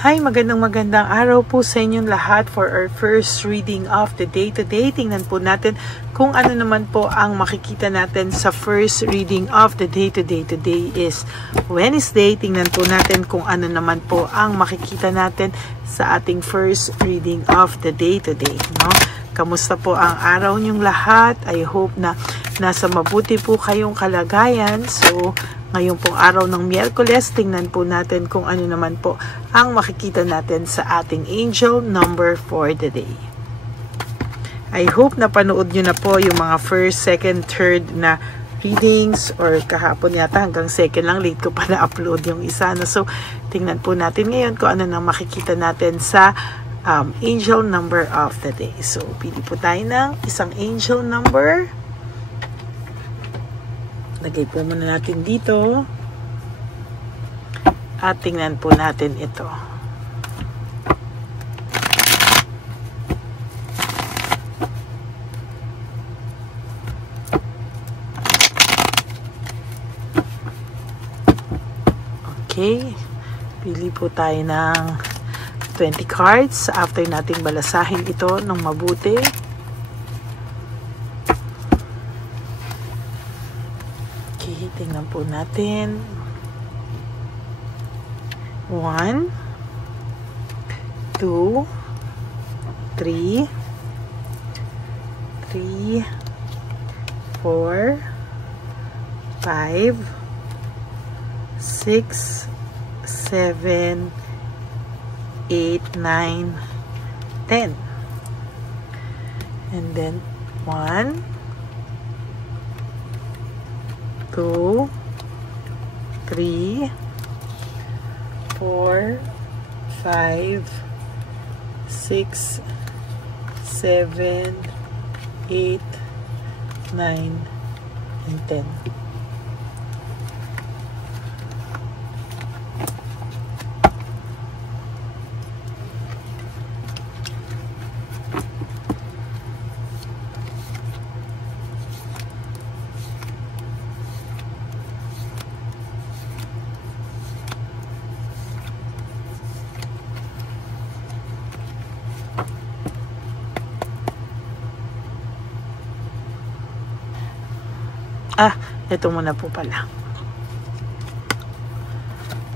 Hi, magandang araw po sa inyong lahat for our first reading of the day today. Tingnan po natin kung ano naman po ang makikita natin sa first reading of the day today. Today is Wednesday. Tingnan po natin kung ano naman po ang makikita natin sa ating first reading of the day today. No? Kamusta po ang araw niyong lahat? I hope na nasa mabuti po kayong kalagayan. So, ngayon pong araw ng Miyerkules, tingnan po natin kung ano naman po ang makikita natin sa ating angel number for the day. I hope napanood nyo na po yung mga first, second, third na readings, or kahapon yata hanggang second lang, late ko pa na-upload yung isa. So, tingnan po natin ngayon kung ano na makikita natin sa angel number of the day. So, pili po tayo ng isang angel number. Lagay po muna natin dito. At tingnan po natin ito. Okay. Pili po tayo ng 20 cards after nating balasahin ito ng mabuti. Tingnan po natin. 1, 2, 3, 4, 5, 6, 7, 8, 9, 10. And then 1, 2, 3, 4, 5, 6, 7, 8, 9, and 10. Ito muna po pala.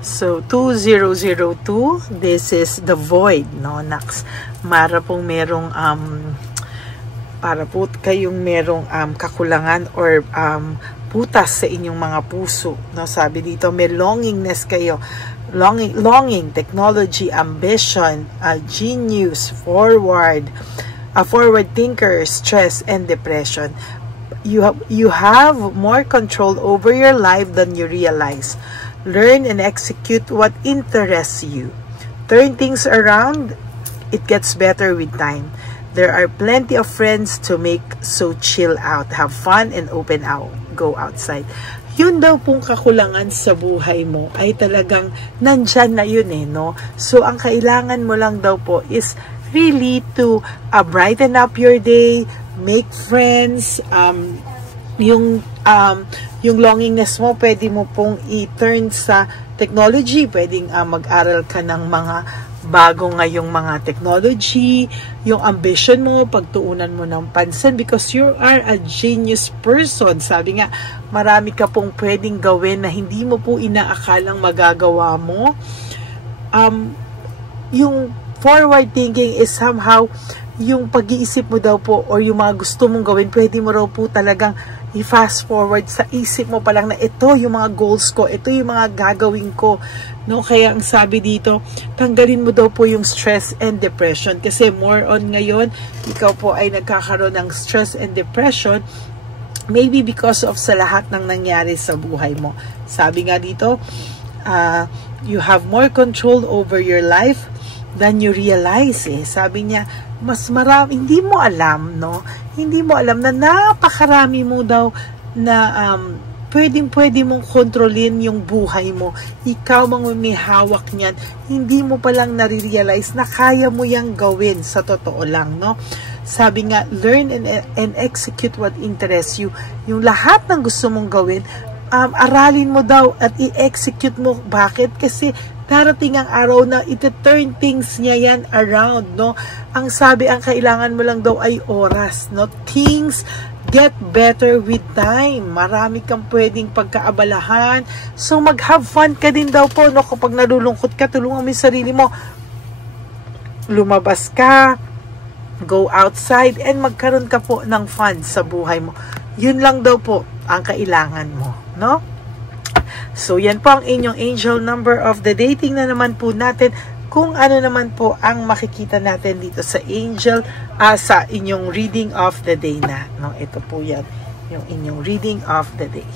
So, 2002, this is the void, no? Nax, para pong merong, para po kayong merong kakulangan or putas sa inyong mga puso. No? Sabi dito, may longingness kayo. Longing, technology, ambition, genius, forward thinker, stress, and depression. You have more control over your life than you realize. Learn and execute what interests you. Turn things around. It gets better with time. There are plenty of friends to make, so chill out. Have fun and open out. Go outside. Yun daw pong kakulangan sa buhay mo ay talagang nandyan na yun no? So, ang kailangan mo lang daw po is really to brighten up your day, make friends, yung longingness mo, pwede mo pong i-turn sa technology. Pwedeng mag-aral ka ng mga bago ngayong mga technology. Yung ambition mo, pagtuunan mo ng pansin because you are a genius person. Sabi nga, marami ka pong pwedeng gawin na hindi mo po inaakalang magagawa mo. Yung forward thinking is somehow yung pag-iisip mo daw po or yung mga gusto mong gawin, pwede mo raw po talagang i-fast forward sa isip mo pa lang na ito yung mga goals ko, ito yung mga gagawin ko. No? Kaya ang sabi dito, tanggalin mo daw po yung stress and depression kasi more on ngayon, ikaw po ay nagkakaroon ng stress and depression maybe because of sa lahat ng nangyari sa buhay mo. Sabi nga dito, you have more control over your life than you realize Sabi niya, mas marami, hindi mo alam, no? Hindi mo alam na napakarami mo daw na pwede mong kontrolin yung buhay mo. Ikaw mang may hawak niyan. Hindi mo palang nare-realize na kaya mo yang gawin sa totoo lang, no? Sabi nga, learn and execute what interests you. Yung lahat ng gusto mong gawin, aralin mo daw at i-execute mo. Bakit? Kasi darating ang araw na iti-turn things niya yan around, no? Ang sabi, ang kailangan mo lang daw ay oras, no? Things get better with time. Marami kang pwedeng pagkaabalahan. So, mag-have fun ka din daw po, no? Kapag nalulungkot ka, tulungan mo yung sarili mo. Lumabas ka, go outside, and magkaroon ka po ng fun sa buhay mo. Yun lang daw po ang kailangan mo, no? So, yan po ang inyong angel number of the day. Tingnan naman po natin kung ano naman po ang makikita natin dito sa angel, sa inyong reading of the day na. No? Ito po yan, yung inyong reading of the day.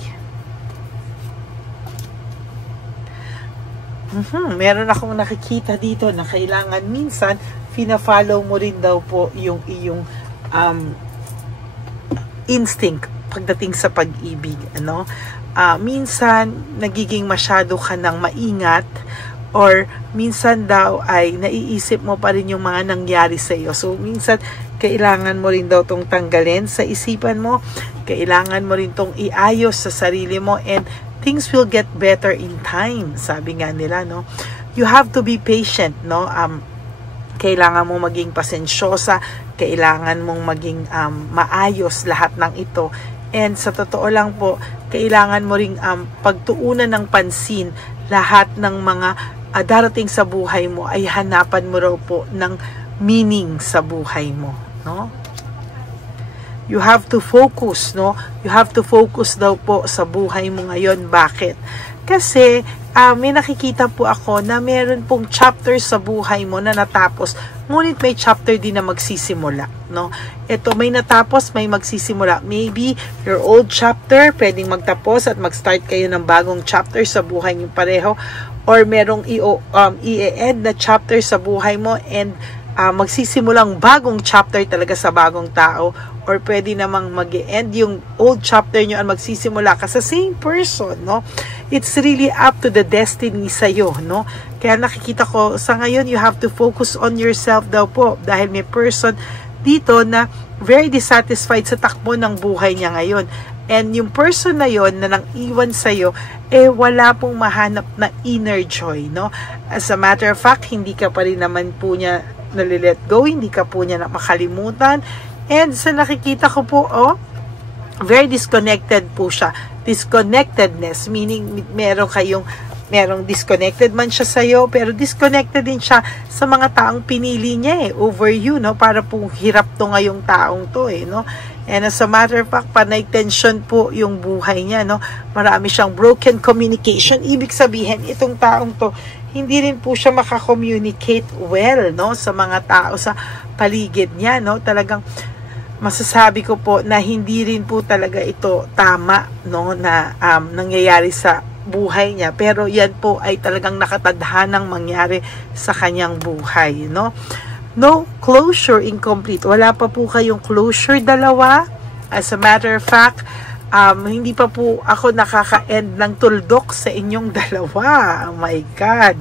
Meron akong nakikita dito na kailangan minsan, fina-follow mo rin daw po yung iyong instinct pagdating sa pag-ibig, ano? Minsan nagiging masyado ka ng maingat, or minsan daw ay naiisip mo pa rin yung mga nangyari sa iyo. So minsan kailangan mo rin daw tong tanggalin sa isipan mo, kailangan mo rin tong iayos sa sarili mo, and things will get better in time. Sabi nga nila, no? You have to be patient, no? Kailangan mo maging pasensyosa, kailangan mong maging maayos lahat ng ito. And sa totoo lang po, kailangan mo ring pagtuunan ng pansin lahat ng mga darating sa buhay mo, ay hanapan mo raw po ng meaning sa buhay mo, no? You have to focus, no? You have to focus daw po sa buhay mo ngayon. Bakit? Kasi may nakikita po ako na meron pong chapter sa buhay mo na natapos, ngunit may chapter din na magsisimula, no? Ito, may natapos, may magsisimula. Maybe your old chapter pwedeng magtapos at mag-start kayo ng bagong chapter sa buhay niyo pareho, or merong i-end na chapter sa buhay mo and magsisimulang bagong chapter talaga sa bagong tao, or pwede namang mag-end yung old chapter nyo at magsisimula ka sa same person, no? It's really up to the destiny sa'yo, no? Kaya nakikita ko, sa ngayon, you have to focus on yourself daw po, dahil may person dito na very dissatisfied sa takbo ng buhay niya ngayon. And yung person na yon na nang iwan sa'yo, wala pong mahanap na inner joy, no? As a matter of fact, hindi ka pa rin naman po niya nalilet go, hindi ka po niya na makalimutan. And sa nakikita ko po, very disconnected po siya. Disconnectedness, meaning merong disconnected man siya sa'yo, pero disconnected din siya sa mga taong pinili niya over you, no? Para pong hirap to ngayong taong to, no? And as a matter of fact, panay tension po yung buhay niya, no? Marami siyang broken communication. Ibig sabihin, itong taong to, hindi rin po siya makakommunicate well, no? Sa mga tao sa paligid niya, no? Talagang masasabi ko po na hindi rin po talaga ito tama, no? Na nangyayari sa buhay niya. Pero yan po ay talagang nakatadhanang mangyari sa kanyang buhay, no? No closure, incomplete. Wala pa po kayong closure, dalawa. As a matter of fact, hindi pa po ako nakaka-end ng tuldok sa inyong dalawa. Oh my God.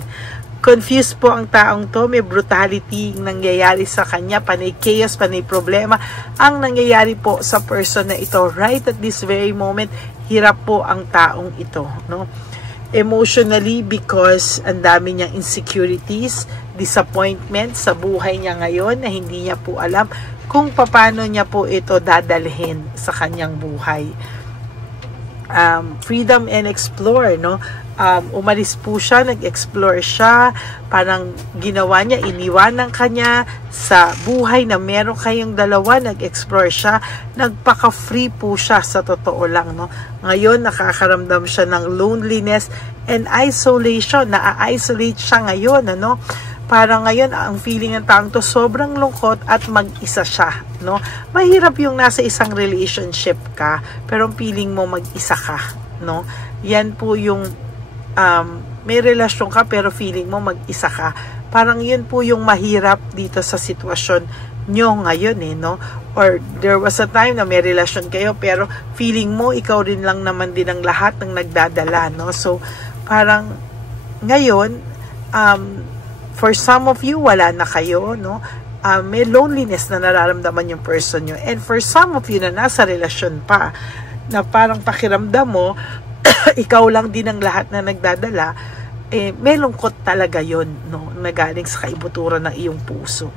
Confused po ang taong to. May brutality nangyayari sa kanya. Panay chaos, panay problema. Ang nangyayari po sa person na ito. Right at this very moment, hirap po ang taong ito, no? Emotionally, because ang dami niyang insecurities, disappointment sa buhay niya ngayon na hindi niya po alam kung paano niya po ito dadalhin sa kanyang buhay. Freedom and explore, no? Umalis po siya, nag-explore siya, parang ginawa niya, iniwanan kanya sa buhay na meron kayong dalawa, nag-explore siya, nagpaka-free po siya sa totoo lang, no? Ngayon, nakakaramdam siya ng loneliness and isolation, na-isolate siya ngayon, ano? Parang ngayon, ang feeling ng taong to, sobrang lungkot at mag-isa siya, no? Mahirap yung nasa isang relationship ka, pero feeling mo mag-isa ka, no? Yan po yung may relasyon ka pero feeling mo mag-isa ka. Parang yun po yung mahirap dito sa sitwasyon nyo ngayon, no? Or there was a time na may relasyon kayo pero feeling mo ikaw rin lang naman din ang lahat ng nagdadala, no? So, parang ngayon, for some of you, wala na kayo, no? May loneliness na nararamdaman yung person nyo. And for some of you na nasa relasyon pa, na parang pakiramdam mo, ikaw lang din ang lahat na nagdadala, may lungkot talaga yon, no, na galing sa kaibuturan ng iyong puso.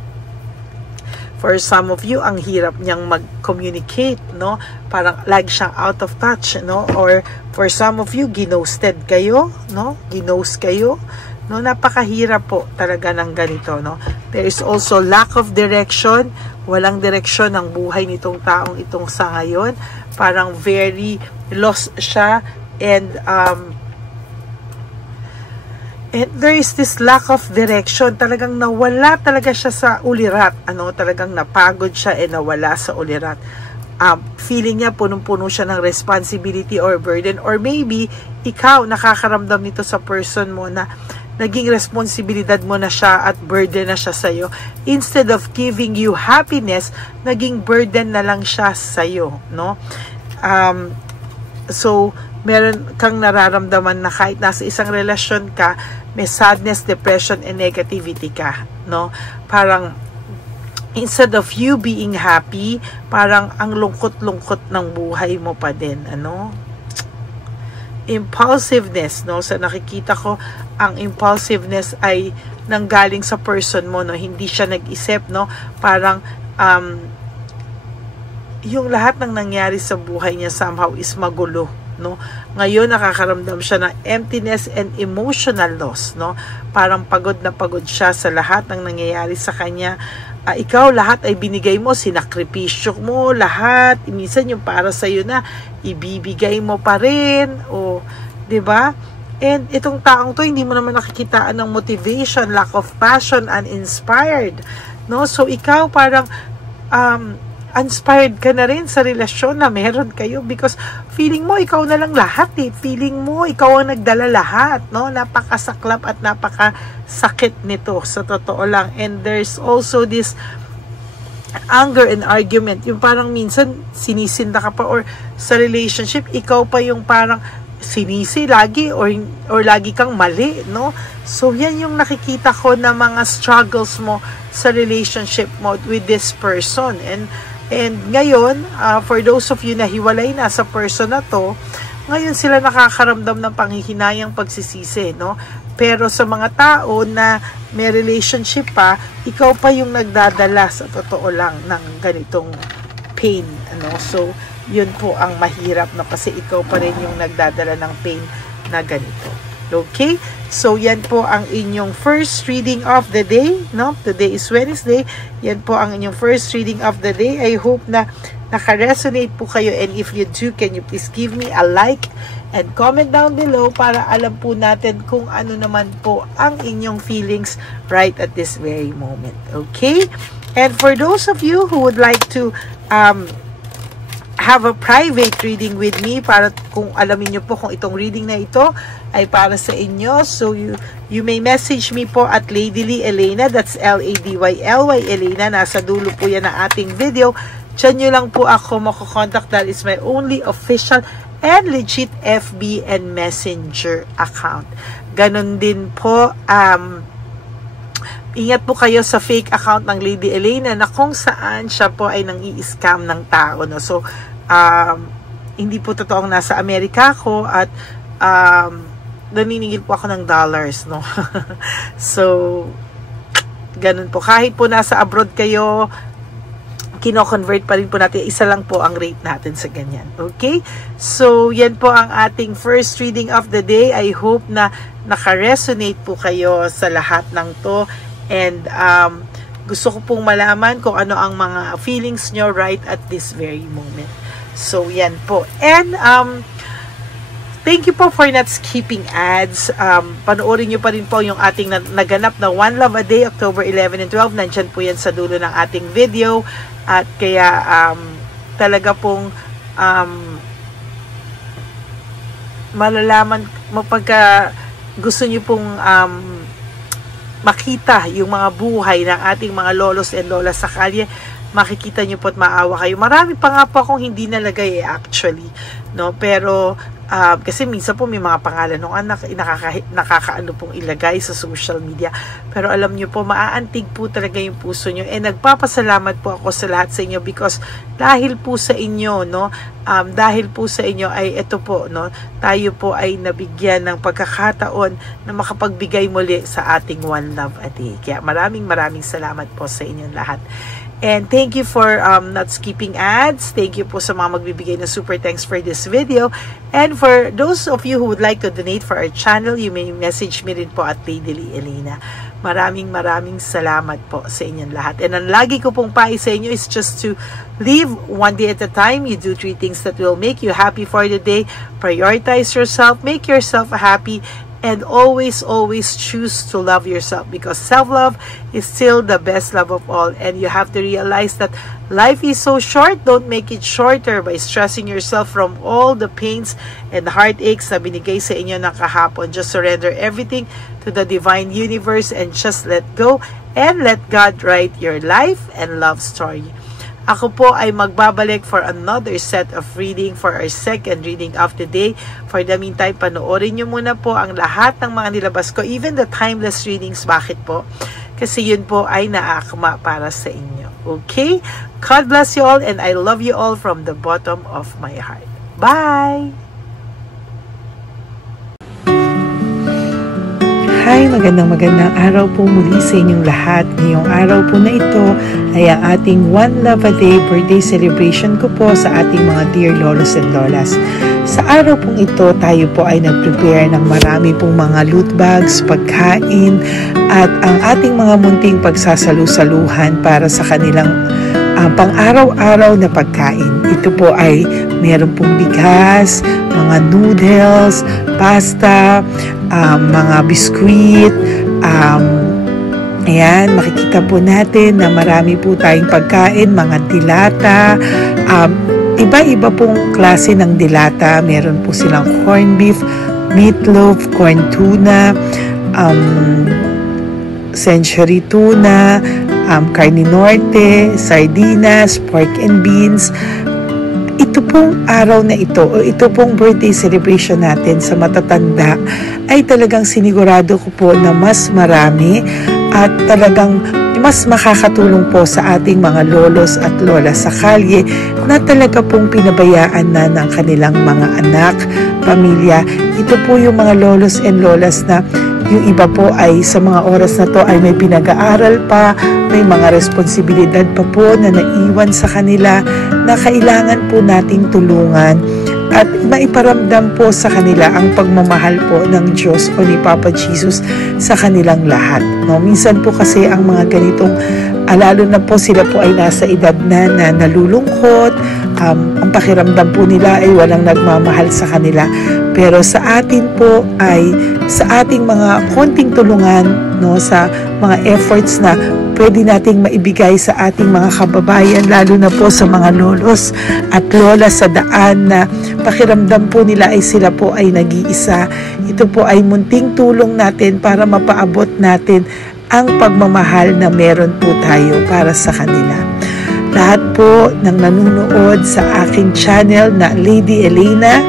For some of you, ang hirap niyang mag-communicate, no? Parang like siyang out of touch, no? Or for some of you, ginosted kayo, no? Ginost kayo, no? Napakahirap po talaga ng ganito, no? There is also lack of direction. Walang direksyon ang buhay nitong taong itong sa ngayon. Parang very lost siya, and there is this lack of direction. Talagang nawala talaga siya sa ulirat. Talagang napagod siya nawala sa ulirat. Feeling niya punong-puno siya ng responsibility or burden. Or maybe, ikaw nakakaramdam nito sa person mo na naging responsibilidad mo na siya at burden na siya sa'yo. Instead of giving you happiness, naging burden na lang siya sa'yo, no? So, meron kang nararamdaman na kahit nasa isang relasyon ka, may sadness, depression, and negativity ka, no? Parang, instead of you being happy, parang ang lungkot-lungkot ng buhay mo pa din, Impulsiveness, no? So, nakikita ko, ang impulsiveness ay nanggaling sa person mo, no? Hindi siya nag-isip, no? Parang, yung lahat ng nangyari sa buhay niya somehow is magulo, no? Ngayon nakakaramdam siya ng emptiness and emotional loss, no? Parang pagod na pagod siya sa lahat ng nangyayari sa kanya. Ikaw, lahat ay binigay mo, sinakripisyo mo, lahat. Minsan yung para sa iyo na ibibigay mo pa rin, o 'di ba? And itong taong to, hindi mo naman nakikitaan ng motivation, lack of passion, uninspired, no? So ikaw parang inspired ka na rin sa relasyon na meron kayo, because feeling mo ikaw na lang lahat feeling mo ikaw ang nagdala lahat, no? Napakasaklap at napakasakit nito sa totoo lang. And there's also this anger and argument, yung parang minsan sinisinda ka pa, or sa relationship ikaw pa yung parang sinisi lagi, or lagi kang mali, no? So yan yung nakikita ko na mga struggles mo sa relationship mo with this person. And ngayon, for those of you na hiwalay na sa person na to, ngayon sila nakakaramdam ng panghihinayang pagsisisi, no? Pero sa mga tao na may relationship pa, ikaw pa yung nagdadala sa totoo lang ng ganitong pain, So, yun po ang mahirap, no? Kasi ikaw pa rin yung nagdadala ng pain na ganito. Okay? So, yan po ang inyong first reading of the day, no? Today is Wednesday. Yan po ang inyong first reading of the day. I hope na naka-resonate po kayo, and if you do, can you please give me a like and comment down below para alam po natin kung ano naman po ang inyong feelings right at this very moment. Okay? And for those of you who would like to have a private reading with me, para kung alamin nyo po kung itong reading na ito ay para sa inyo, so you may message me po at Ladyly Elena, that's Ladyly Elena, nasa dulo po yan ng ating video. Diyan nyo lang po ako makukontak, that is my only official and legit FB and Messenger account. Ganon din po, ingat po kayo sa fake account ng Lady Elena na kung saan siya po ay nang-i-scam ng tao, no? So, hindi po totoong nasa Amerika ako, at naniningil po ako ng dollars, no? So, ganun po. Kahit po nasa abroad kayo, kino-convert pa rin po natin. Isa lang po ang rate natin sa ganyan. Okay? So, yan po ang ating first reading of the day. I hope na naka-resonate po kayo sa lahat ng to. And gusto ko pong malaman kung ano ang mga feelings nyo right at this very moment. So, yan po. And, thank you po for not skipping ads. Panoorin nyo pa rin po yung ating naganap na One Love a Day, October 11 and 12. Nandyan po yan sa dulo ng ating video. At kaya, talaga pong malalaman mo pagka gusto nyo pong makita yung mga buhay ng ating mga lolos and lolas sa kalye, makikita nyo po at maawa kayo. Marami pa nga po akong hindi nalagay actually, no? Pero kasi minsan po may mga pangalan ng anak nakakaano pong ilagay sa social media. Pero alam nyo po, maaantig po talaga yung puso nyo. And nagpapasalamat po ako sa lahat sa inyo, because dahil po sa inyo, no, dahil po sa inyo ay ito po, no, tayo po ay nabigyan ng pagkakataon na makapagbigay muli sa ating One Love a Day. Kaya maraming salamat po sa inyong lahat. And thank you for not skipping ads. Thank you po sa mga magbibigay ng super thanks for this video. And for those of you who would like to donate for our channel, you may message me rin po at Lady Elena. Maraming salamat po sa inyong lahat. And ang lagi ko pong payo sa inyo is just to live one day at a time. You do 3 things that will make you happy for the day. Prioritize yourself, make yourself happy, and always choose to love yourself, because self-love is still the best love of all. And you have to realize that life is so short. Don't make it shorter by stressing yourself from all the pains and heartaches na binigay sa inyo ng kahapon. Just surrender everything to the divine universe and just let go and let God write your life and love story. Ako po ay magbabalik for another set of reading for our second reading of the day. For the meantime, panoorin nyo muna po ang lahat ng mga nilabas ko, even the timeless readings. Bakit po? Kasi yun po ay naakma para sa inyo. Okay? God bless you all, and I love you all from the bottom of my heart. Bye! Hi, magandang araw po muli sa inyong lahat. Ngayong araw po na ito ay ang ating One Love a Day birthday celebration ko po sa ating mga dear lolos and lolas. Sa araw pong ito, tayo po ay nag-prepare ng marami pong mga loot bags, pagkain, at ang ating mga munting pagsasalu-saluhan para sa kanilang pang-araw-araw na pagkain. Ito po ay meron pong bigas, mga noodles, pasta, mga biskuit, ayan, makikita po natin na marami po tayong pagkain, mga dilata, iba-iba pong klase ng dilata. Meron po silang corned beef, meatloaf, corn tuna, century tuna, carne norte, sardinas, pork and beans. Ito pong araw na ito, o ito pong birthday celebration natin sa matatanda, ay talagang sinigurado ko po na mas marami at talagang mas makakatulong po sa ating mga lolos at lola sa kalye na talaga pong pinabayaan na ng kanilang mga anak, pamilya. Ito po yung mga lolos and lolas na yung iba po ay sa mga oras na to ay may pinag-aaral pa, may mga responsibilidad pa po na naiwan sa kanila na kailangan po nating tulungan at maiparamdam po sa kanila ang pagmamahal po ng Diyos o ni Papa Jesus sa kanilang lahat. No? Minsan po kasi ang mga ganitong, lalo na po sila po ay nasa edad na nalulungkot, ang pakiramdam po nila ay walang nagmamahal sa kanila. Pero sa atin po ay sa ating mga konting tulungan, no, sa mga efforts na pwede nating maibigay sa ating mga kababayan, lalo na po sa mga lolos at lola sa daan na pakiramdam po nila ay sila po ay nag-iisa. Ito po ay munting tulong natin para mapaabot natin ang pagmamahal na meron po tayo para sa kanila. Lahat po ng nanonood sa aking channel na Lady Elena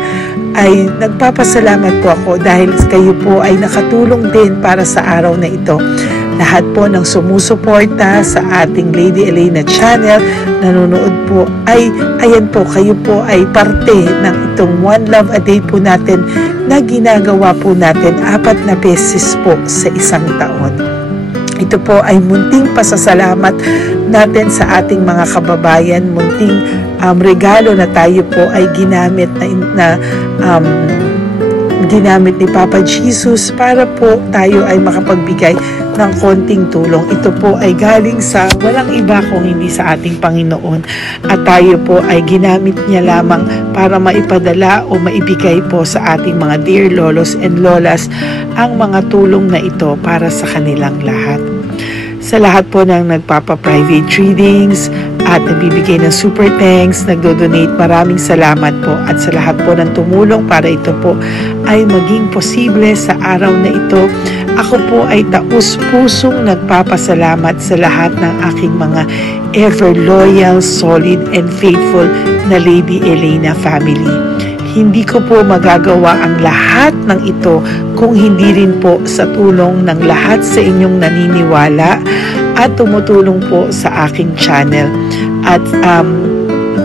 ay nagpapasalamat po ako dahil kayo po ay nakatulong din para sa araw na ito. Lahat po ng sumusuporta sa ating Lady Elena channel, nanonood po, ay ayan po, kayo po ay parte ng itong One Love a Day po natin na ginagawa po natin 4 na beses po sa isang taon. Ito po ay munting pasasalamat natin sa ating mga kababayan, munting regalo na tayo po ay ginamit ginamit ni Papa Jesus para po tayo ay makapagbigay ng konting tulong. Ito po ay galing sa walang iba kung hindi sa ating Panginoon, at tayo po ay ginamit niya lamang para maipadala o maibigay po sa ating mga dear lolos and lolas ang mga tulong na ito para sa kanilang lahat. Sa lahat po ng nagpapa-private readings at nagbibigay ng super thanks, nagdo-donate, maraming salamat po. At sa lahat po ng tumulong para ito po ay maging posible sa araw na ito, ako po ay taus-pusong nagpapasalamat sa lahat ng aking mga ever loyal, solid, and faithful na Lady Elena family. Hindi ko po magagawa ang lahat ng ito kung hindi rin po sa tulong ng lahat sa inyong naniniwala at tumutulong po sa aking channel. At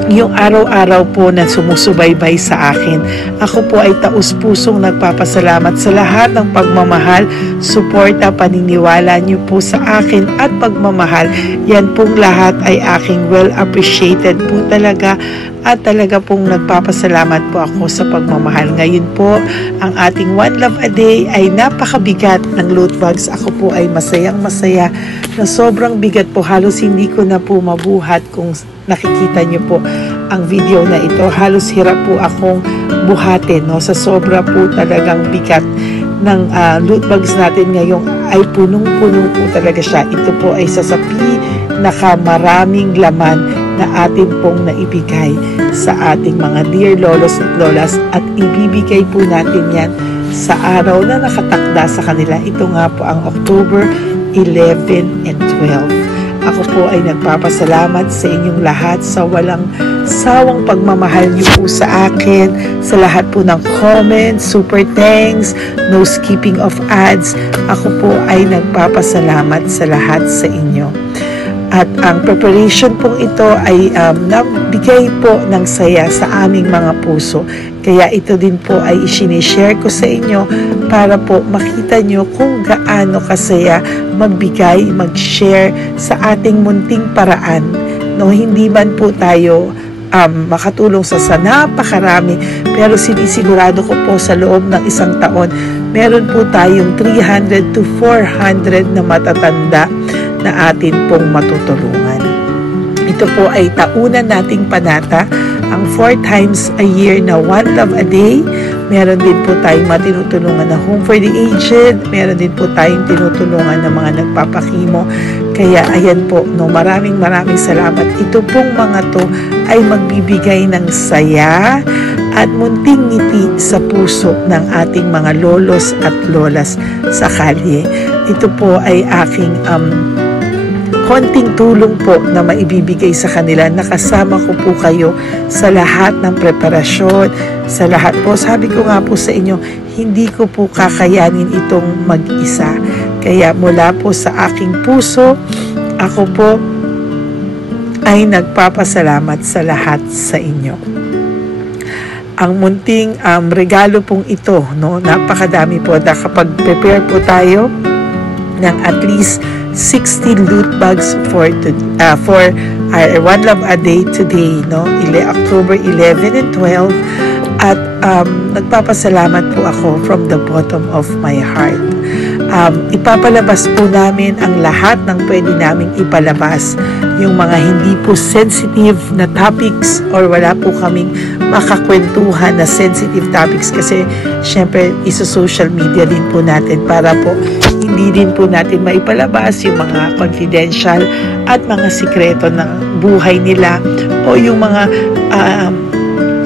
yung araw-araw po na sumusubaybay sa akin. Ako po ay taus-pusong nagpapasalamat sa lahat ng pagmamahal, suporta, paniniwala niyo po sa akin at pagmamahal. Yan pong lahat ay aking well appreciated po talaga, at talaga pong nagpapasalamat po ako sa pagmamahal. Ngayon po, ang ating One Love a Day ay napakabigat ng loot bags. Ako po ay masayang-masaya na sobrang bigat po. Halos hindi ko na po mabuhat. Kung nakikita niyo po ang video na ito, halos hirap po akong buhatin, no? Sa sobra po talagang bigat ng loot bags natin ngayong ay punong-puno po talaga siya. Ito po ay sasapi nakamaraming laman na atin pong naibigay sa ating mga dear lolos at lolas, at ibibigay po natin yan sa araw na nakatakda sa kanila. Ito nga po ang October 11 and 12. Ako po ay nagpapasalamat sa inyong lahat sa walang sawang pagmamahal niyo po sa akin, sa lahat po ng comments, super thanks, no skipping of ads. Ako po ay nagpapasalamat sa lahat sa inyo. At ang preparation pong ito ay nabigay po ng saya sa aming mga puso. Kaya ito din po ay isinishare ko sa inyo para po makita nyo kung gaano kasaya magbigay, mag-share sa ating munting paraan. No, hindi man po tayo makatulong sa napakarami, pero sinisigurado ko po sa loob ng isang taon, meron po tayong 300 to 400 na matatanda na atin pong matutulungan. Ito po ay taunan nating panata, ang 4 times a year na One Love a Day. Meron din po tayong matinutulungan na Home for the Aged. Meron din po tayong tinutulungan ng mga nagpapakimo. Kaya ayan po, no, maraming salamat. Ito pong mga to ay magbibigay ng saya at munting ngiti sa puso ng ating mga lolos at lolas sa kalye. Ito po ay aking konting tulong po na maibibigay sa kanila. Nakasama ko po kayo sa lahat ng preparasyon, sa lahat po. Sabi ko nga po sa inyo, hindi ko po kakayanin itong mag-isa. Kaya mula po sa aking puso, ako po ay nagpapasalamat sa lahat sa inyo. Ang munting regalo pong ito, no, napakadami po na kapag prepare po tayo ng at least 60 loot bags for our One Love a Day today, no? October 11 and 12. At nagpapasalamat po ako from the bottom of my heart. Ipapalabas po namin ang lahat ng pwede naming ipalabas. Yung mga hindi po sensitive na topics, or wala po kaming makakwentuhan na sensitive topics, kasi syempre isa-social media din po natin para po hindi din po natin maipalabas yung mga confidential at mga sikreto ng buhay nila, o yung mga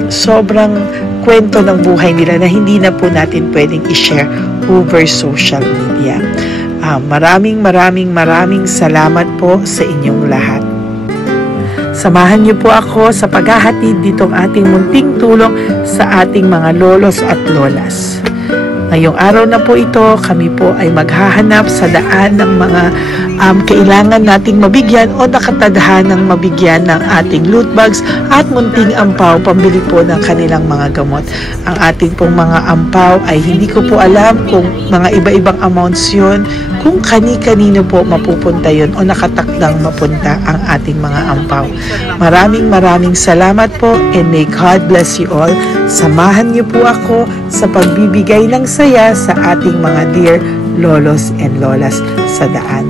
sobrang kwento ng buhay nila na hindi na po natin pwedeng i-share over social media. Maraming salamat po sa inyong lahat. Samahan niyo po ako sa paghahatid ditong ating munting tulong sa ating mga lolos at lolas. Ngayong araw na po ito, kami po ay maghahanap sa daan ng mga kailangan nating mabigyan o nakatadhanang mabigyan ng ating loot bags at munting ampaw pambili po ng kanilang mga gamot. Ang ating pong mga ampaw ay hindi ko po alam kung mga iba-ibang amounts yun, kung kani-kanino po mapupunta yun o nakatakdang mapunta ang ating mga ampaw. Maraming salamat po, and may God bless you all. Samahan niyo po ako sa pagbibigay ng saya sa ating mga dear lolos and lolas sa daan.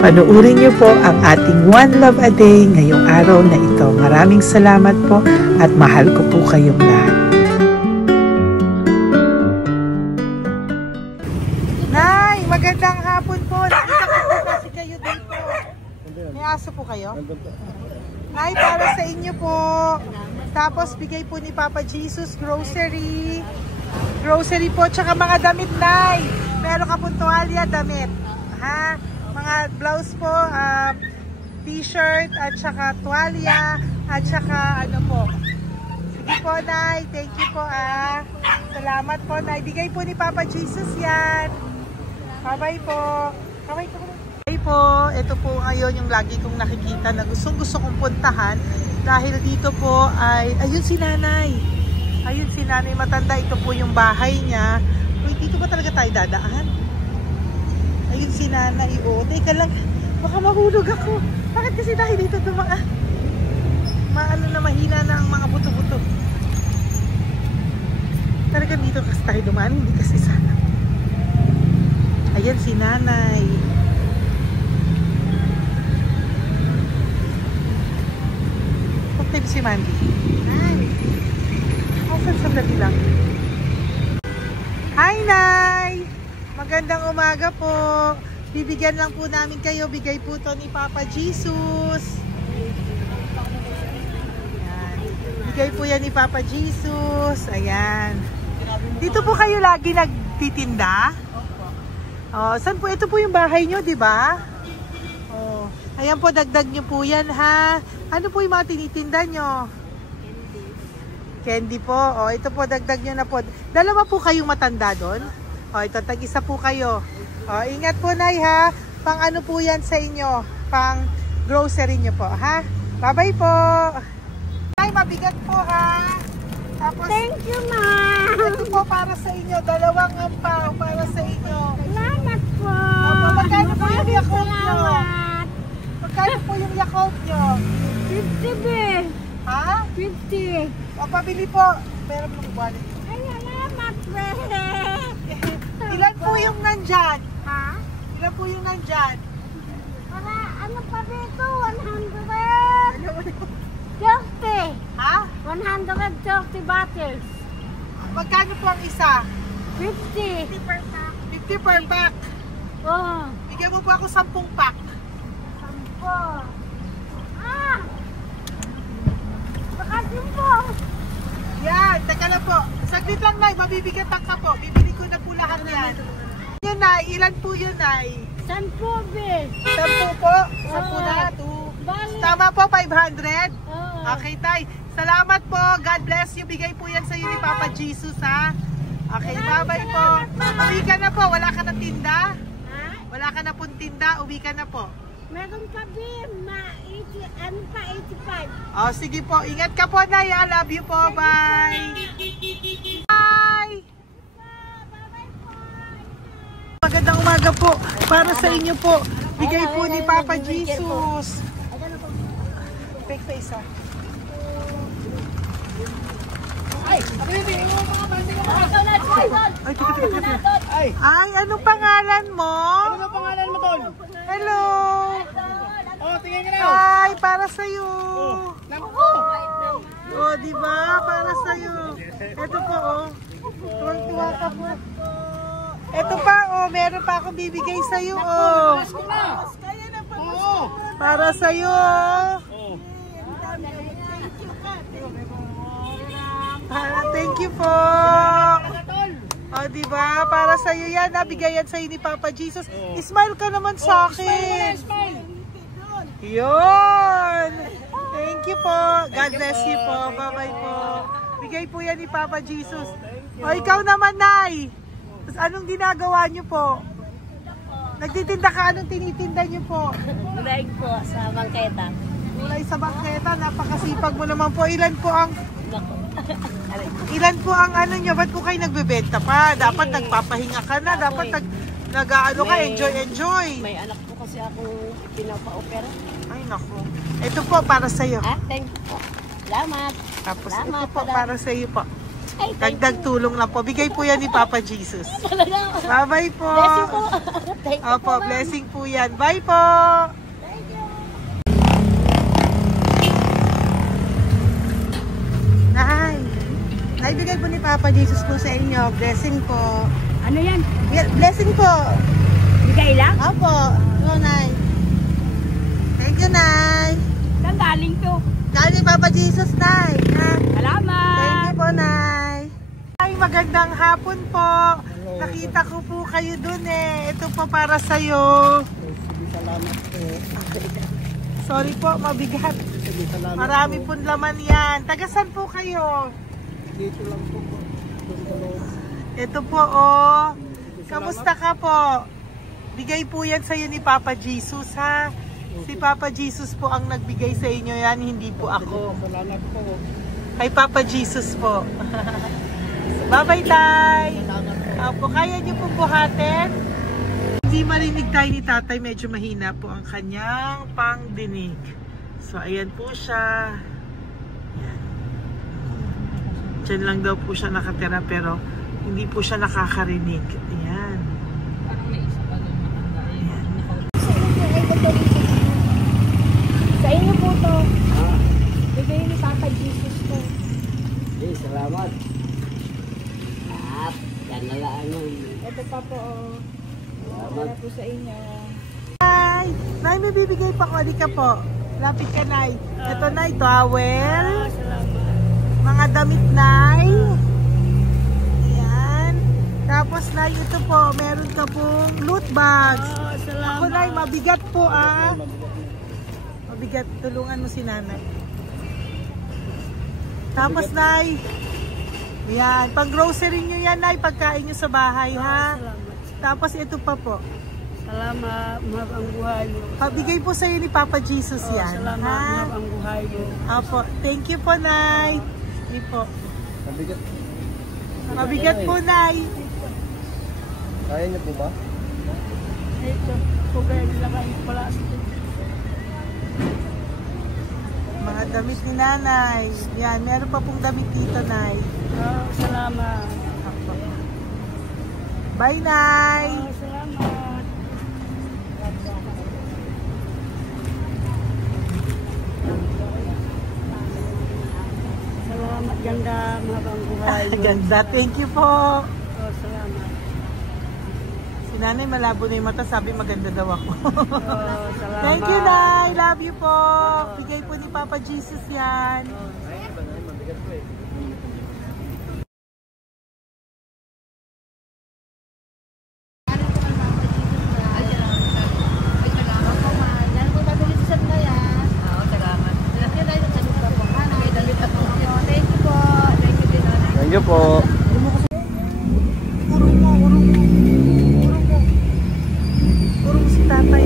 Panuurin niyo po ang ating One Love a Day ngayong araw na ito. Maraming salamat po at mahal ko po kayong lahat. Nay, magandang hapon po. Nakita ko po kasi kayo dito. May aso po kayo? Nay, para sa inyo po. Tapos bigay po ni Papa Jesus grocery. Grocery po, tsaka mga damit, Nay. Meron ka pong tuwalya, damit. Ha? Mga blouse po, t-shirt, at saka tuwalya, at saka ano po. Sige po, Nay. Thank you po, Salamat po, Nay. Bigay po ni Papa Jesus yan. Bye-bye po. Bye-bye po. Bye po. Ito po ngayon yung lagi kong nakikita na gusto kong puntahan. Dahil dito po ay, ayun si nanay. Ayun si nanay matanda. Ito po yung bahay niya. Uy, dito ba talaga tayo dadaan? Ayun si nanay. O, teka lang. Baka mahulog ako. Bakit kasi dahil dito dumaan? Maano na mahina na ang mga buto-buto. Talagang dito kasi tayo dumaan. Hindi kasi sana. Ayan si nanay. Si Mandy. Hi. Sandali lang. Hi, Nay! Magandang umaga po. Bibigyan lang po namin kayo. Bigay po to ni Papa Jesus. Ayan. Bigay po yan ni Papa Jesus. Ayan. Dito po kayo lagi nagtitinda? Oh, saan po? Ito po yung bahay nyo, di ba? Oh. Ayan po, dagdag nyo po yan, ha? Ano po yung mga tinitinda nyo? Candy po. O, ito po, dagdag nyo na po. Dalawa po kayong matanda doon. O, ito, tag-isa po kayo. O, ingat po, Nay, ha? Pang ano po yan sa inyo? Pang grocery nyo po, ha? Bye-bye po. Nay, mabigat po, ha? Tapos, thank you, ma'am. Ito po para sa inyo. Dalawang ampaw para sa inyo. Salamat po. Opo, magkano po yung Yakult nyo? Salamat. Magkano po yung Yakult nyo? 50 be. Ha? 50. O, pabili po. Meron pong wallet. Ay, salamat be. Ilan po yung nandyan? Ha? Ilan po yung nandyan? Para ano pa dito? 130. Ha? 130 bottles. Magkano po ang isa? 50. 50 per pack. Oh. Bigyan mo po ako 10 pack. 10. Ah! Bakit po? Yan, teka lang po. Saglit lang, Nay. Mabibigatan ka po. Bibili ko na po lahat yan. Yun, Nay. Ilan po yun, Nay? 10 be. 10 po. 10 na. 2. Tama po, 500? Oh. Okay, Tay. Salamat po. God bless you. Bigay po yan sa iyo ni Papa Jesus, ha? Okay, bye-bye po. Uwi ka na po. Wala ka na tinda? Ha? Wala ka na pong tinda. Uwi ka na po. Meron pa din, ano pa, 85. Oh, sige po. Ingat ka po, Nay. I love you po. Bye. Bye. Magandang umaga po. Para sa inyo po. Bigay po ni Papa Jesus. Fake face, ha? Ay, anong pangalan mo? Ano ba pangalan mo, Tol? Hello. Oh, tingin ka na. Hi, para sa iyo. Naku! Oh, di ba? Para sa iyo. Ito po, oh. Tuwang-tuwa ka po. Ito pa, oh. Meron pa akong bibigay sa iyo, oh. Oo! Para sa iyo. Oh. Thank you po. Oh, di ba? Para sa iyo yan. Nabigay yan sa iyo ni Papa Jesus. Smile ka naman sa akin. Yun. Thank you po. God bless you po. Bye-bye po. Bigay po yan ni Papa Jesus. O, ikaw naman, Nay. Anong ginagawa niyo po? Nagtitinda ka? Anong tinitinda niyo po? Gulay po sa bangketa. Gulay sa bangketa. Napakasipag mo naman po. Ilan po ang ano nyo? Ba't po kayo nagbebenta pa? Dapat nagpapahinga ka na. Dapat nag-ano ka, enjoy. May anak po kasi akong pinapa-opera. Ay, naku. Ito po, para sa'yo. Ah, thank you po. Salamat. Tapos Salamat, ito po, para sa'yo po. Ay, thank Dagdag tulong lang po. Bigay po yan ni Papa Jesus. Bye-bye po. Bless you po. Thank you Opo, po, ma'am. blessing po yan. Bye po. Thank you. Naibigay po ni Papa Jesus po sa inyo. Blessing po. Ano yan? Blessing po. Bigay lang? Opo. Hello, Nay. Thank you, Nay. Saan galing to? Galing Papa Jesus, Nay. Ha? Salamat. Thank you po, Nay. Ay, magandang hapon po. Nakita ko po kayo dun eh. Ito po para sa'yo. Salamat po. Sorry po, mabigat. Salamat Marami po. pong laman yan. Tagasan po kayo? Dito lang po po. Ito po, oh. Kamusta ka po? Bigay po yan sa'yo ni Papa Jesus, ha? Si Papa Jesus po ang nagbigay sa inyo yan, hindi po ako. Salamat po. Kay Papa Jesus po. Bye-bye, Tay! Opo, kaya niyo po buhatin? Hindi marinig tayo ni Tatay, medyo mahina po ang kanyang pangdinig. So, ayan po siya. Ayan. Diyan lang daw po siya nakatira pero hindi po siya nakakarinig. Ayan. Parang may isa pa doon matanda. Ayan. Sa inyo po to. Bigay ni Papa Jesus to. Eh, salamat. Yan na lang Ito pa po. Para po sa inyo. Nay! Nay, may bibigay pa ko. Di ka po. Lapit ka, Nay. Ito, Nay, towel. Salamat. Mga damit, Nay. Ayan. Tapos, Nay, ito po. Meron ka pong loot bags. Salamat. Ako, Nay, mabigat po, ah. Mabigat. Tulungan mo si Nanay. Tapos, Nay. Ayan. Pag-grocery nyo yan, Nay. Pagkain nyo sa bahay, ha? Salamat. Tapos, ito pa po. Salamat. Mahab ang buhay mo. Pabigay po sa'yo ni Papa Jesus yan. Salamat. Ha? Mahab ang buhay mo. Apo. Thank you po, Nay. Hindi po. Mabigat. Mabigat po, Nay. Kaya niyo po ba? Ito. Kugay nila kayo pala. Mga damit ni Nanay. Yan. Meron pa pong damit dito, Nay. Salamat. Apo. Bye, Nay. Salamat. Salamat, ganda. Mahab ang buhay mo. Ganda. Thank you po. Salamat. Si Nanay malabo na yung mata. Sabi maganda daw ako. Salamat. Thank you, Nay. Love you po. Bigay po ni Papa Jesus yan. Mabigat po eh. Thank you po. Urong mo, urong mo. Urong mo. Urong si Tatay.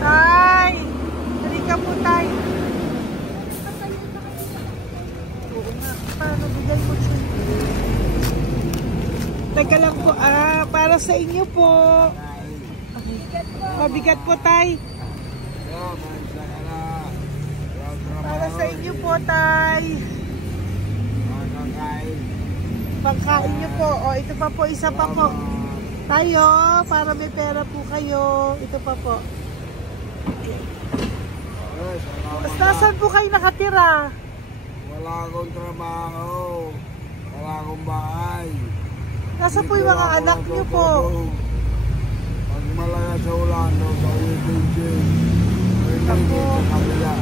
Tay! Halika po, Tay. Oo nga. Paano bigay mo siya? Teka lang po. Para sa inyo po. Mabigat po, Tay. Para sa inyo po, Tay. Pagkain nyo po. O, ito pa po, isa pa po. Tayo, para may pera po kayo. Ito pa po. Nasaan po kayo nakatira? Wala akong trabaho. Wala akong bahay. Nasaan po yung mga anak nyo po? Pag malaya sa Ulano, sa Uyutin, Ako. sa kabila.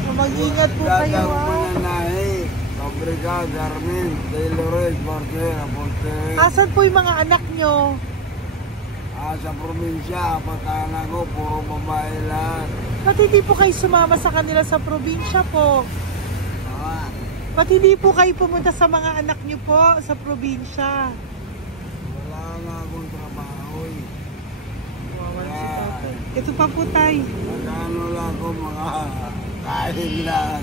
So, mag-ingat po kayo, Dadang ha? mananahi, Fabrika, Garmin, Tailored, Portera, Portera. Nasaan po yung mga anak nyo? Sa probinsya, pagkaanak ko, puro babae lahat. Ba't hindi po kayo sumama sa kanila sa probinsya po? Ah, Ba't hindi po kayo pumunta sa mga anak nyo po sa probinsya? wala nga akong trabaho eh. Ito pa po, Tay. Magkano lang ako makakain lang.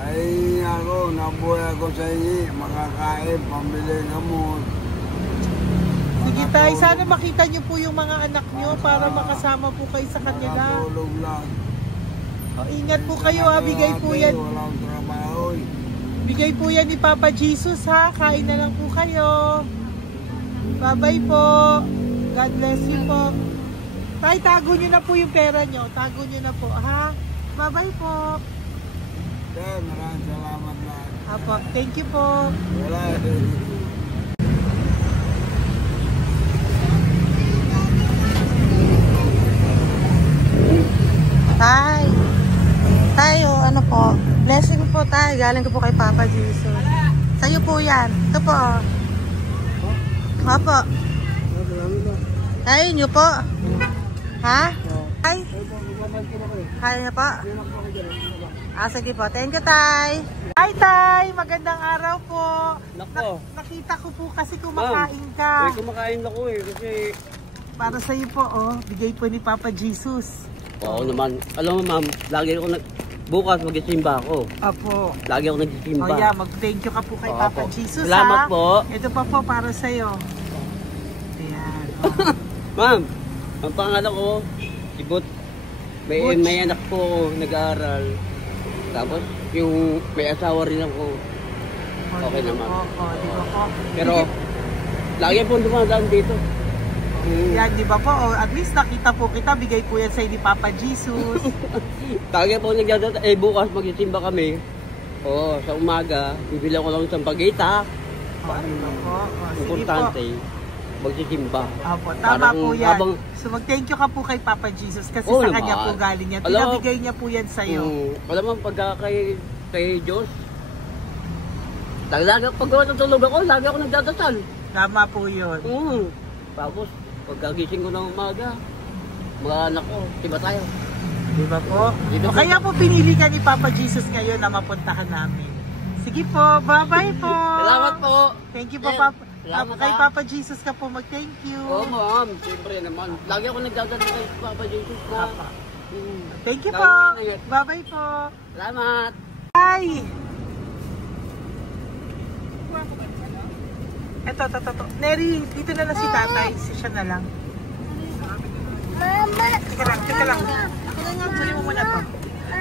Ay ako, nabuhay ako sa inyo, makakain, pambili gamot. Sige, Tay. Sana makita nyo po yung mga anak nyo para makasama po kayo sa kanila. Makatulog lang. O, ingat po kayo, ha. Bigay po yan. Walang trabaho eh. Bigay po yan ni Papa Jesus, ha. Kain na lang po kayo. Bye-bye po. God bless you po. Tay, tago nyo na po yung pera nyo. Tago nyo na po, ha. Bye-bye po. Kaya maraming salamat na. Apo, thank you po. Wala eh. Tay. Tayo, ano po? Blessing po tayo. Galing ko po kay Papa Jesus. Sa'yo po yan. Ito po. Opo. Tayo nyo po. Ha? Ay? Kaya niya po? Sige po. Thank you, Tay. Hi, Tay. Magandang araw po. Nako. Nakita ko po kasi kumakain ka. Kumakain ako kasi... Para sa'yo po, bigay po ni Papa Jesus. Oo naman. Alam mo ma'am, lagi ako bukas magsisimba ako. Apo. Lagi ako nagsisimba. Mag-thank you ka po kay Oo, Papa po. Jesus, Salamat po. Ito pa po para sa'yo. Ayan. Ma'am, ang pangalan ko, si Butch. Butch. May anak ko nag-aaral. Tapos yung may asawa rin ako. Okay naman. Di ba po? Pero lagi po dumadaan dito. Yan, di ba po? At least nakita po kita, bigay po yan sa'yo ni Papa Jesus. Lagi po nagdadaan. Bukas magsisimba kami. Sa umaga, bibilang ko lang isang pagita. Di ba po? Sige Importante. po. Magsisimba. Opo, tama po yan. Habang, so mag-thank you ka po kay Papa Jesus kasi Oo sa naman. kanya po galing yan. Alam mo, Pinabigay niya po yan sa'yo. Alam mo, pagka kay Diyos, pag natulog ako, lagi ako nagdadasal. Tama po yun. Tapos, pagkagising ko ng umaga, mga anak ko, diba tayo? Di ba po? Dito po. Kaya po pinili ka ni Papa Jesus ngayon na mapuntahan namin. Sige po, bye-bye po. Salamat po. Thank you po, Sir, Papa. salamat, Kay ha. Papa Jesus ka po mag-thank you. Oo, ma'am. Siyempre naman. Lagi ako nagdadasal kay Papa Jesus na. Thank you Lagi po. mo ingat. Bye-bye po. Salamat. Bye. Ito. Neri, dito na lang si tatay. Siya na lang. Mama! Teka lang. Kunin mo muna to.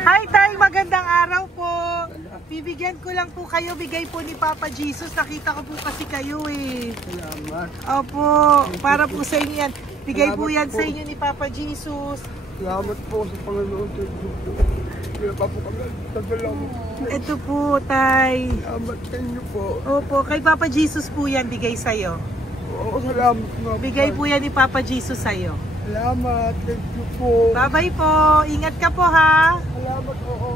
Hi, Tay! Magandang araw po. Bibigyan ko lang po kayo. Bigay po ni Papa Jesus. Nakita ko po kasi kayo eh. Salamat. Opo. Para po sa inyo yan. Bigay po yan sa inyo ni Papa Jesus. Salamat po sa Panginoon. Kaya pa po kami. Salamat. Ito po, Tay. Salamat sa inyo po. Opo. Kay Papa Jesus po yan. Bigay sa'yo. Oo, salamat nga po. Bigay po yan ni Papa Jesus sa'yo. Salamat. Thank you po. Bye-bye po. Ingat ka po, ha? Salamat po.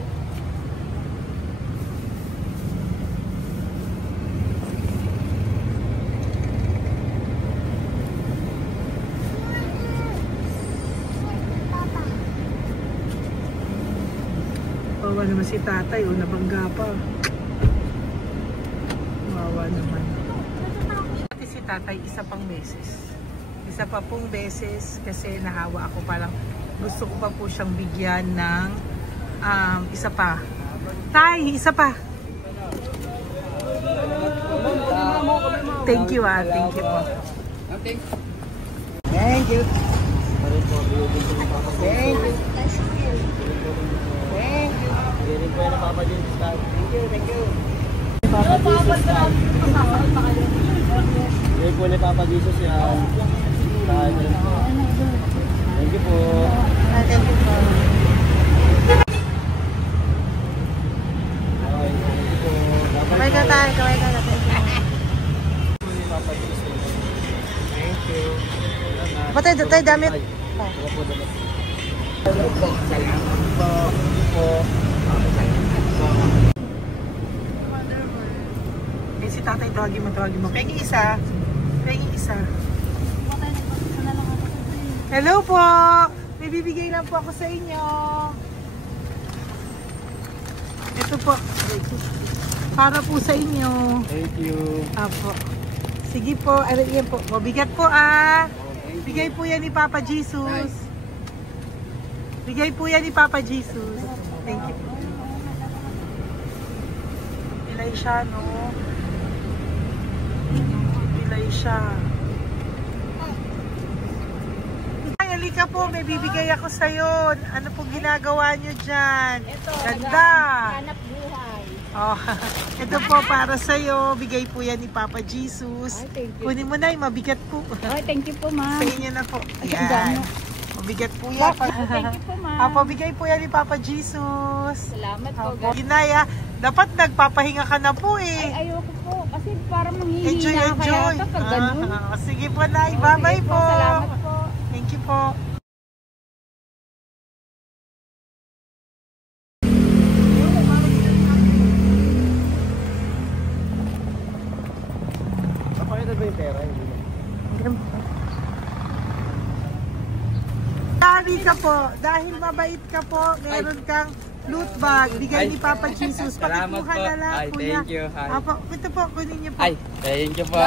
Wawa naman si tatay, nabangga pa. Wawa naman. Pati si tatay, isa pang beses. Isa pa pong beses kasi nahawa ako, parang gusto ko pa po siyang bigyan ng isa pa. Tay, isa pa. Thank you thank you po. Thank you. Thank you. Hindi po yan ang Papa Jesus. Thank you. Hindi po ni Papa Jesus yan. Thank you po. Thank you po. Kamay ka tayo, kamay ka natin. Thank you. Patay, tayo damit. Si tatay, tawagin mo. Pengi isa. Hello po! May bibigay lang po ako sa inyo. Ito po. Para po sa inyo. Thank you. Apo. Sige po, yan po. Mabigat po Bigay po yan ni Papa Jesus. Bigay po yan ni Papa Jesus. Thank you. Pilay siya, no? Pilay siya. Ay, halika po. May bibigay ako sa'yo. Ano pong ginagawa nyo dyan? Ito, Ganda. hanap buhay. Oh, ito po para sa'yo. Bigay po yan ni Papa Jesus. Ay, thank you. Kunin mo na, mabigat po. Ay, thank you po, ma'am. Sa inyo na po. Ay, ang Ayan. dami. Mabigat po yan. Thank you po, ma'am. Apo, bigay po yan ni Papa Jesus. Salamat po, Apo. guys. Ginaya, dapat nagpapahinga ka na po eh. Ay, ayoko po. Kasi parang Enjoy. manghihina kaya kapag ganun. Sige po, Nay. Oh, Bye-bye sige po. Salamat po. Thank you po. Napakita ba yung pera? Dahil ka po, dahil mabait ka po, meron kang Flute bag, bigay ni Papa Jesus. Salamat Pakikuha po. na lang, Ay, kuya. thank you. Ay. Apo, ito po, kunin niyo po. Ay, thank you po.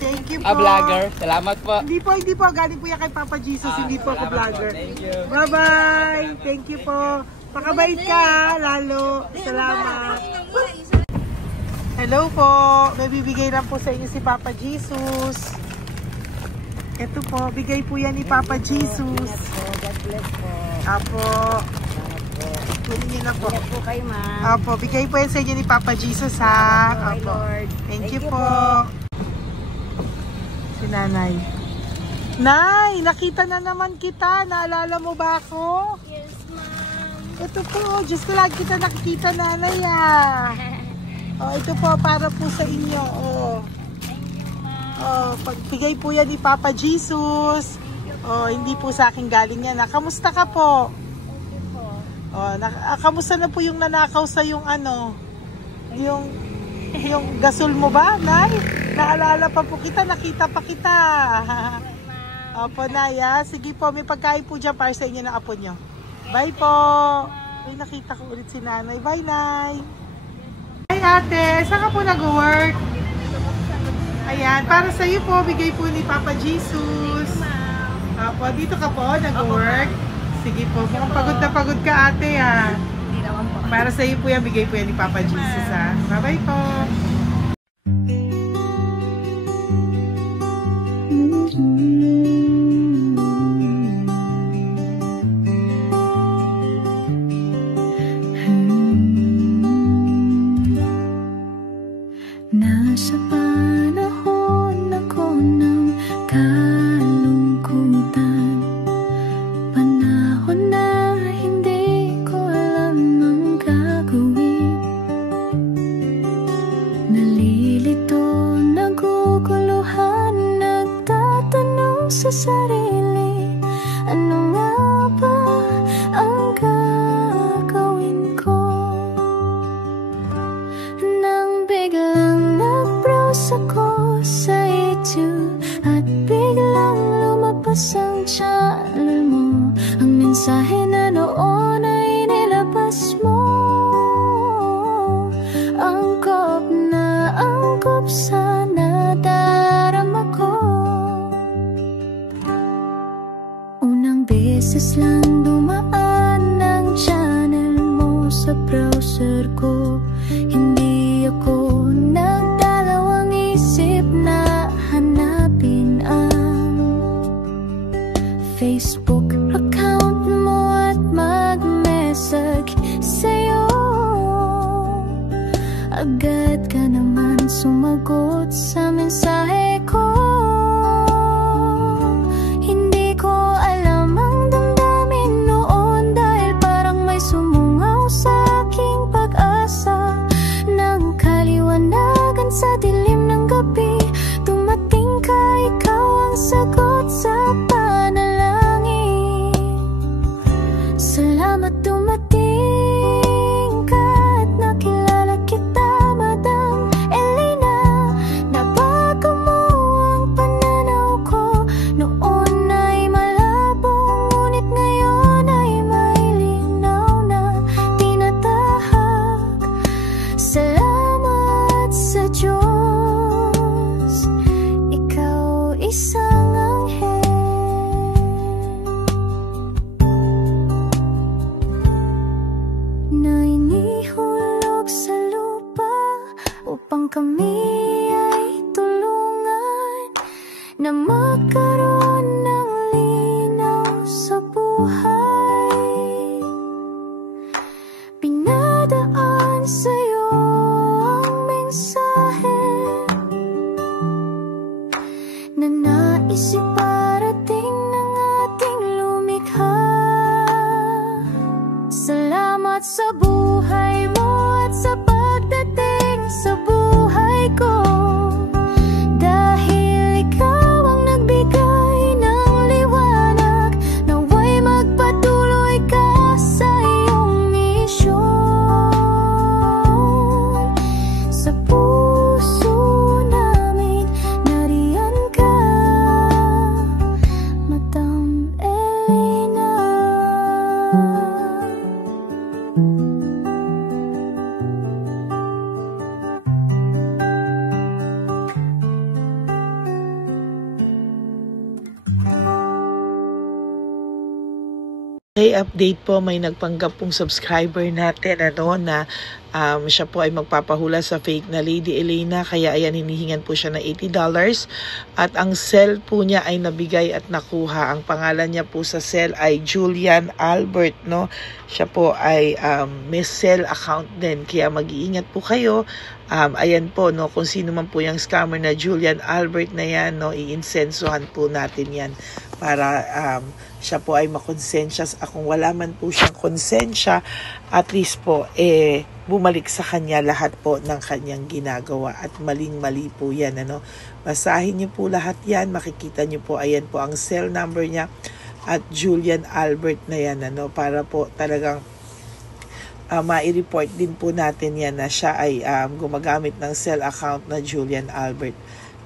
Thank you po. Vlogger. Salamat po. Hindi po. Galing po yan kay Papa Jesus. Hindi po ako Salamat vlogger. po. Thank you. Bye-bye. Thank you po. Pakabait ka, lalo. Salamat. Hello po. May bibigay lang po sa inyo si Papa Jesus. Ito po, bigay po yan ni Papa Jesus. God bless po. Apo. Kunin niyo na po. Ingat po kayo, ma'am. Apo, bigay po yan sa inyo ni Papa Jesus ha. Okay, Apo. Lord. Thank you po. Si Nanay. Nay, nakita na naman kita. Naalala mo ba ako? Yes, ma'am. Ito po, Diyos ko lang kita nakikita, Nanay ah. Oh, ito po, para po sa inyo. Oh. Pagbigay po yan ni Papa Jesus. Hindi po sa akin galing yan. Kamusta ka po? Kamusta na po yung nanakaw sa yung yung gasol mo ba, Nay? Naalala pa po kita, nakita pa kita. Opo, Nay. Sige po, may pagkain po dyan para sa inyo ng apo nyo. Bye po. Ay, nakita ko ulit si Nanay. Bye, Nay. Hi, ate. Saan ka po nag-work? Ayan, para sa iyo po, bigay po ni Papa Jesus. Apo, dito ka po, nag-work. Sige po, mukhang pagod na pagod ka, ate ha. Hindi naman po. Para sa iyo po yan, bigay po yan ni Papa Jesus ha. Bye-bye po. Nasa panahon ako ng kalungkutan, panahon na hindi ko alam ang gagawin. Nalilito, naguguluhan, nagtatanong sa sarili, ano nga ba ang gagawin ko? Nang biglang nag-browse ako sa YouTube at biglang lumabas ang channel mo, ang mensahe na noon ay nilabas mo. Angkop sa nadarama ko. Unang beses lang dumaan ang channel mo sa browser ko. Hindi ako nagdalawang isip na hanapin ang Facebook account mo at mag-message sa'yo. Agad ka naman sumagot sa mensahe ko. Hindi ko alam ang damdamin noon, dahil parang may sumungaw sa aking pag-asa. Nang kalimutan Okay, update po, may nagpanggap pong subscriber natin na siya po ay magpapahula sa fake na Lady Elena, kaya ayan, hinihingan po siya ng $80 at ang cell po niya ay nabigay at nakuha. Ang pangalan niya po sa cell ay Julian Albert, no? Siya po ay may cell account din, kaya mag-iingat po kayo. Ayan po, no, kung sino man po yung scammer na Julian Albert na yan, no, iinsensuhan po natin yan para siya po ay makonsensya. Kung wala man po siyang konsensya, at least po bumalik sa kanya lahat po ng kanyang ginagawa, at maling-mali po yan, ano. Basahin niyo po lahat yan, makikita niyo po, ayan po ang cell number niya at Julian Albert na yan, ano, para po talagang mai-report din po natin yan na siya ay gumagamit ng cell account na Julian Albert.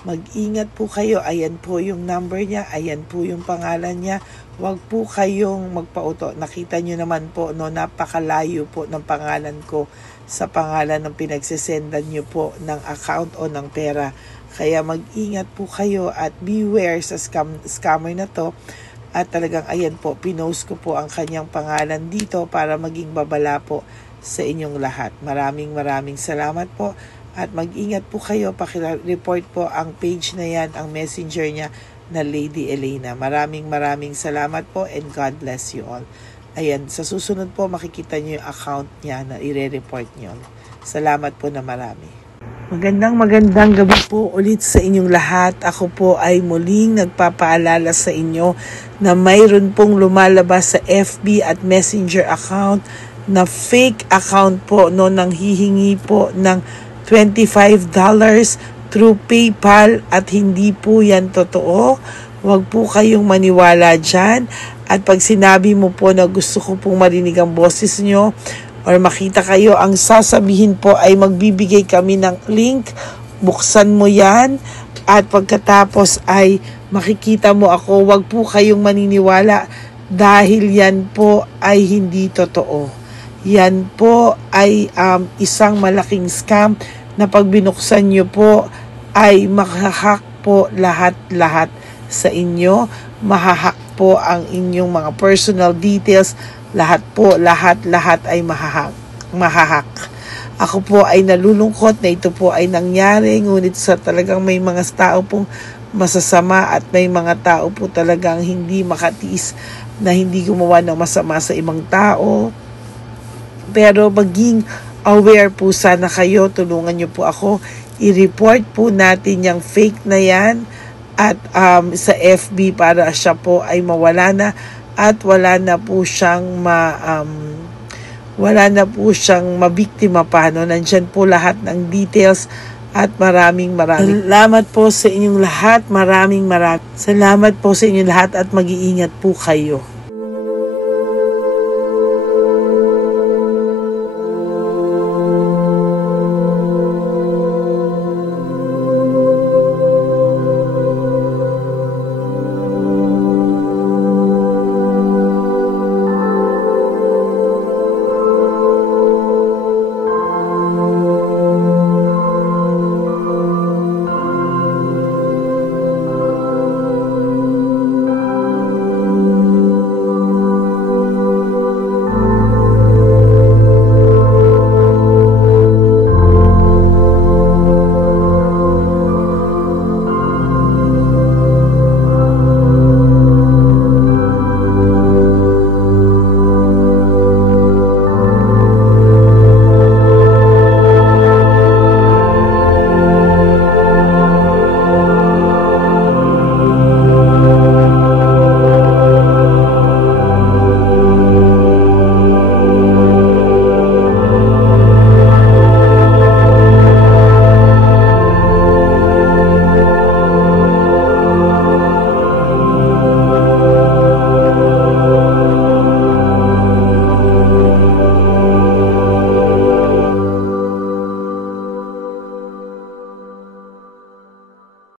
Mag-ingat po kayo. Ayan po yung number niya. Ayan po yung pangalan niya. Huwag po kayong magpauto. Nakita nyo naman po, no, napakalayo po ng pangalan ko sa pangalan ng pinagsisendan nyo po ng account o ng pera. Kaya mag-ingat po kayo at beware sa scammer na to. At talagang ayan po, pinost ko po ang kanyang pangalan dito para maging babala po sa inyong lahat. Maraming salamat po. At mag-ingat po kayo, paki-report po ang page na yan, ang messenger niya na Lady Elena. Maraming salamat po and God bless you all. Ayan, sa susunod po makikita niyo yung account niya na i-report niyo. Salamat po na marami. Magandang gabi po ulit sa inyong lahat. Ako po ay muling nagpapaalala sa inyo na mayroon pong lumalabas sa FB at Messenger account na fake account po, no, nang hihingi po ng $25 through PayPal at hindi po yan totoo. Huwag po kayong maniwala dyan. At pag sinabi mo po na gusto ko pong marinig ang boses nyo or makita kayo, ang sasabihin po ay magbibigay kami ng link. Buksan mo yan at pagkatapos ay makikita mo ako. Huwag po kayong maniniwala dahil yan po ay hindi totoo. Yan po ay isang malaking scam na pag binuksan nyo po ay mahahack po lahat sa inyo. Mahahack po ang inyong mga personal details. Lahat ay mahahack. Ako po ay nalulungkot na ito po ay nangyari, ngunit sa talagang may mga tao pong masasama at may mga tao po talagang hindi makatiis na hindi gumawa ng masama sa ibang tao. Pero maging aware po sana kayo, tulungan nyo po ako, i-report po natin yung fake na yan at sa FB para siya po ay mawala na at wala na po siyang mabiktima pa, no? Nandyan po lahat ng details at maraming salamat po sa inyong lahat. Maraming salamat po sa inyong lahat at mag-iingat po kayo.